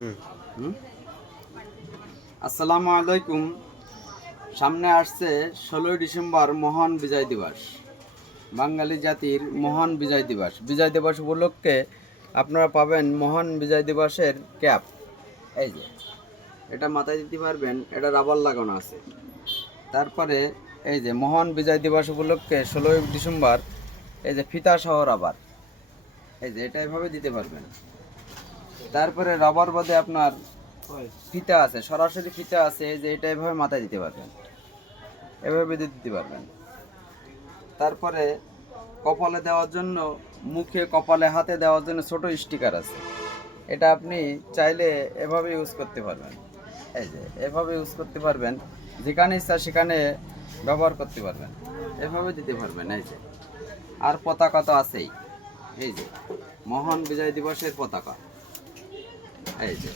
হুম। আসসালামু আলাইকুম। সামনে আসছে 16ই ডিসেম্বর মহান বিজয় দিবস, বাঙালি জাতির মহান বিজয় দিবস। বিজয় দিবস উপলক্ষে আপনারা পাবেন মহান বিজয় দিবসের ক্যাপ। এই যে এটা মাথায় দিতে পারবেন, এটা রাবার লাগানো আছে। তারপরে এই যে মহান বিজয় দিবস উপলক্ষে 16ই ডিসেম্বর এই যে ফিতা সহ রাবার, এই যে এটা এভাবে দিতে পারবেন। তারপরে রাবার বাদে আপনার ফিতা আছে, সরাসরি ফিতা আছে, এই যে এটা এভাবে মাথায় দিতে পারবেন, এভাবে দিতে পারবেন। তারপরে কপালে দেওয়ার জন্য, মুখে কপালে হাতে দেওয়ার জন্য ছোট স্টিকার আছে। এটা আপনি চাইলে এভাবে ইউজ করতে পারবেন। এই যে এভাবে ইউজ করতে পারবেন, যেখানে ইচ্ছা সেখানে ব্যবহার করতে পারবেন, এভাবে দিতে পারবেন। এই যে আর পতাকা তো আছেই, এই যে মহান বিজয় দিবসের পতাকা, এই যে